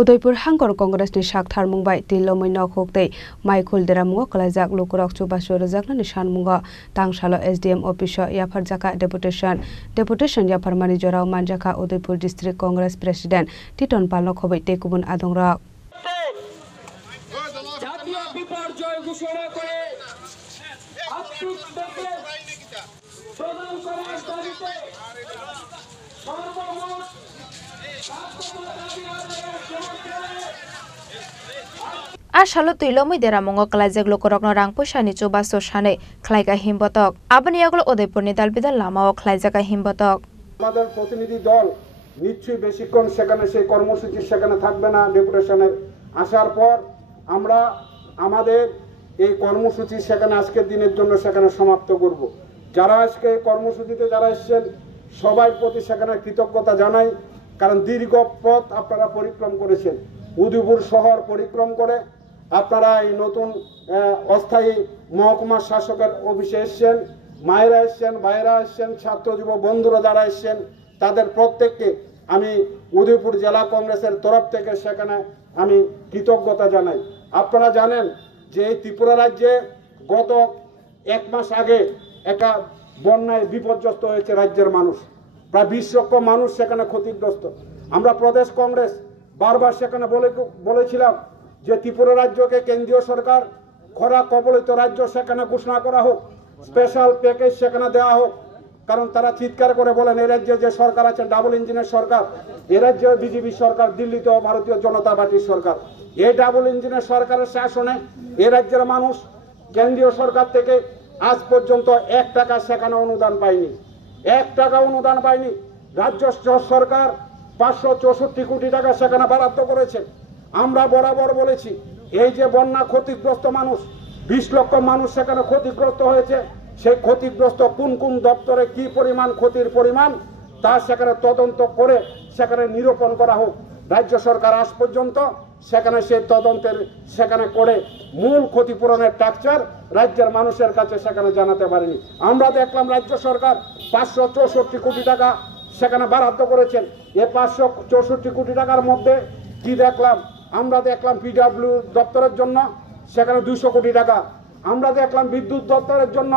Udaipur Hangkor Congress ni Shakthar Mumbai Tilomoi Nok Hokte Michael Deramungo Kalajak Lukurok Chubasho Rajakna Nishan Mungo Tangshalo SDM Office Yapar Jaka Deputation Yapar Manijorao Manjaka Udaipur District Congress President Titon Palok Hobai Tekubun Adongra Ashalo Tilomoi Deramungo Kalajak Lukurok Rang Pushani Chubaso Shane Klaika Himbotok Abaniaglo Udaipur ni Dalbida Lamao Klajaka Himbotok আমাদের প্রতিনিধি দল নিশ্চয়ই বেশিক্ষণ সেখানে সেই কর্মসূচি সেখানে থাকবে না ডেপুটেশনের আসার পর আমরা আমাদের এই কর্মসূচি সেখানে আজকের দিনের জন্য সেখানে সমাপ্ত করব যারা আজকে কর্মসূচিতে যারা এসেছেন সবার প্রতি সেখানে কৃতজ্ঞতা জানাই কারণ দীর্ঘ পথ আপনারা পরিক্রম করেছেন উদয়পুর শহর পরিক্রম করে আপনারা এই নতুন অস্থায়ী মহকুমা শাসকের অফিসে এসেছেন মায়েরা এসেছেন ভাইরা এসেছেন ছাত্র যুব বন্ধুরা যারা এসেছেন তাদের প্রত্যেককে আমি উদয়পুর জেলা কংগ্রেসের তরফ থেকে সেখানে আমি কৃতজ্ঞতা জানাই আপনারা জানেন যে এই ত্রিপুরা রাজ্যে গত এক মাস আগে একটা বন্যায় বিপর্যস্ত হয়েছে রাজ্যের মানুষ প্রায় 20 লক্ষ মানুষ সেখানে ক্ষতিগ্রস্ত আমরা প্রদেশ কংগ্রেস বারবার সেখানে বলেছিলাম যে ত্রিপুরা রাজ্যকে কেন্দ্রীয় সরকার খরা কবলিত রাজ্য সেখানে ঘোষণা করা হোক স্পেশাল প্যাকেজ সেখানে দেওয়া হোক কারণ তারা চিৎকার করে বলেন এই রাজ্যে যে সরকার আছে ডাবল ইঞ্জিনের সরকার এই রাজ্যে বিজেপি সরকার দিল্লিতে ভারতীয় জনতা পার্টির সরকার এই ডাবল ইঞ্জিনের সরকারের শাসনে এই রাজ্যের মানুষ কেন্দ্রীয় সরকার থেকে আজ পর্যন্ত 1 টাকা সেখানে অনুদান পায়নি 1 টাকা অনুদান পায়নি রাজ্য সরকার 564 কোটি টাকা সেখানে বরাদ্দ করেছে আমরা বরাবর বলেছি এই যে বন্যা ক্ষতিগ্রস্ত মানুষ 20 লক্ষ মানুষ সেখানে ক্ষতিগ্রস্ত হয়েছে সেই ক্ষতিগ্রস্ত কোন কোন দপ্তরে কি পরিমাণ ক্ষতির পরিমাণ তা সেখানে তদন্ত করে সেখানে নিরূপণ করা হোক রাজ্য সরকার আজ পর্যন্ত সেখানে সেই তদন্তের সেখানে করে মূল ক্ষতিপূরণের স্ট্রাকচার রাজ্যের মানুষের কাছে সেখানে জানাতে পারেনি আমরা দেখলাম রাজ্য সরকার 564 কোটি টাকা সেখানে বরাদ্দ করেছেন এই 564 কোটি টাকার মধ্যে কি দেখলাম আমরা দেখলাম পিডব্লিউ দপ্তরের জন্য সেখানে 200 কোটি টাকা আমরা দেখলাম বিদ্যুৎ দপ্তরের জন্য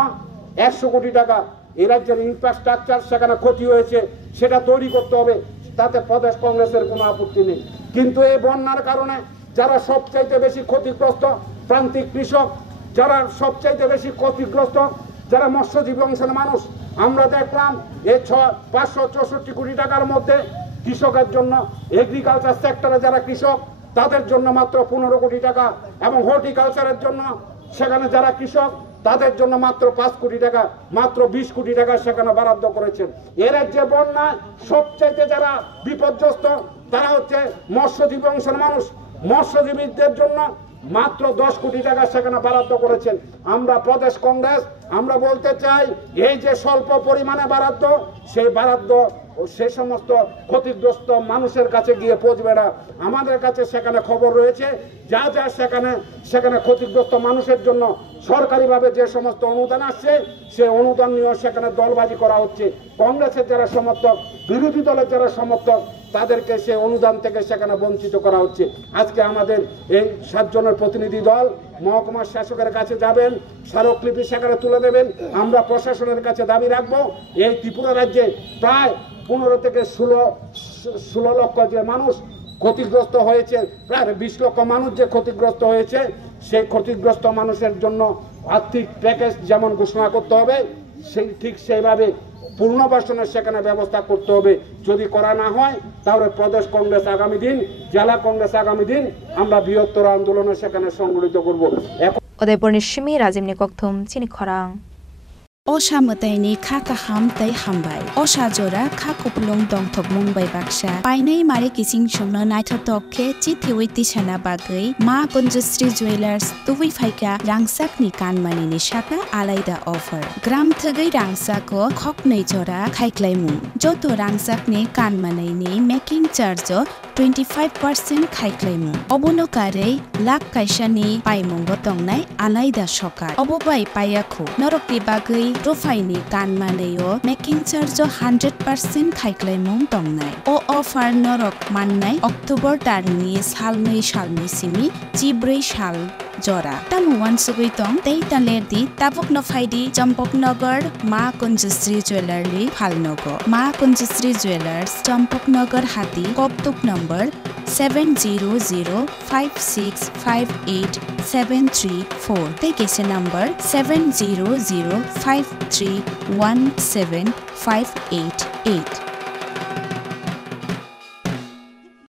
100 কোটি টাকা এই রাজ্যের ইনফ্রাস্ট্রাকচার সেখানে ক্ষতি হয়েছে সেটা তৈরি করতে হবে তাতে প্রদেশ কংগ্রেসের কোনো আপত্তি নেই কিন্তু এই বন্যার কারণে যারা সবচাইতে বেশি ক্ষতিগ্রস্ত প্রান্তিক কৃষক যারা সবচাইতে বেশি ক্ষতিগ্রস্ত যারা মৎস্যজীবী অংশের মানুষ আমরা দেখলাম এই 564 কোটি টাকার মধ্যে কৃষকের জন্য এগ্রিকালচার সেক্টরে যারা কৃষক তাদের জন্য মাত্র 15 কোটি টাকা এবং হর্টিকালচারের জন্য সেখানে যারা কৃষক তাদের জন্য মাত্র 5 কোটি টাকা মাত্র 20 কোটি টাকা সেখানে বরাদ্দ করেছেন এর রাজ্যে বন্যায় সবচাইতে যারা বিপর্যস্ত তারা হচ্ছে মৎস্যজীবী অংশের মানুষ মৎস্যজীবীদের জন্য মাত্র 10 কোটি টাকা সেখানে বরাদ্দ করেছেন আমরা প্রদেশ কংগ্রেস আমরা বলতে চাই এই যে স্বল্প পরিমাণে বরাদ্দ সেই বরাদ্দ সেই সমস্ত ক্ষতিগ্রস্ত মানুষের কাছে গিয়ে পৌঁছবে না আমাদের কাছে সেখানে খবর রয়েছে যা যা সেখানে ক্ষতিগ্রস্ত মানুষের জন্য সরকারিভাবে যে সমস্ত অনুদান আসছে সেই অনুদান নিয়ে সেখানে দলবাজি করা হচ্ছে কংগ্রেসের যারা সমর্থক বিরোধী দলের যারা সমর্থক তাদেরকে সেই অনুদান থেকে সেখানে বঞ্চিত করা হচ্ছে আজকে আমাদের এই 7 জনের প্রতিনিধি দল মহকুমা শাসকের কাছে যাবেন স্মারকলিপি সেখানে তুলে দেবেন আমরা প্রশাসনের কাছে দাবি রাখবো এই ত্রিপুরা রাজ্যে প্রায় 15 থেকে 16 লক্ষ যে মানুষ ক্ষতিগ্রস্ত হয়েছে প্রায় 20 লক্ষ মানুষ যে ক্ষতিগ্রস্ত হয়েছে সেই ক্ষতিগ্রস্ত মানুষের জন্য আর্থিক প্যাকেজ যেমন ঘোষণা করতে হবে সেই ঠিক সেইভাবে পুনর্বাসনের সেখানে ব্যবস্থা করতে হবে যদি করা না হয় তাহলে প্রদেশ কংগ্রেস আগামী দিন জেলা কংগ্রেস আগামী দিন আমরা বৃহত্তর আন্দোলনে সেখানে সংগঠিত করব উদয়পুর নিশিমি রাজিম নিকথুম চিনি খরাং Osha mataini kha kaham tai hambai. Osha jora kha kuplong dongthok mumbai baksa. Painai mare kising chungna naithotok khe chithiwi tishana bagai ma Kunjusri Jewelers tuwi phaika rangsak ni kanmani ni shaka alaida offer. Gram thagai rangsak ko khok nei jora khaiklaimu. Joto rangsak ni kanmanai ni making charge 25% khaiklaimu. Obono kare lak kaisa ni paimung tongnai alaida sokar. Obobai payakhu norokti bagai रुफाइनि गानमानेयो मेकिं charge 100% खाइख्लायमुं दंनाय ओ अफार नरक माननाय October दाननि सालनै सालनिसिमि 14 साल जरा तामुवान सुगैतों तै तालेरदि ताबुक नफाइदि चम्पकनगर मा कुंजश्री ज्वेलरी फालनगो मा कुंजश्री ज्वेलर्स चम्पकनगर हाती कपतुक नम्बर 7005658734 तै केसे नम्बर 7005317588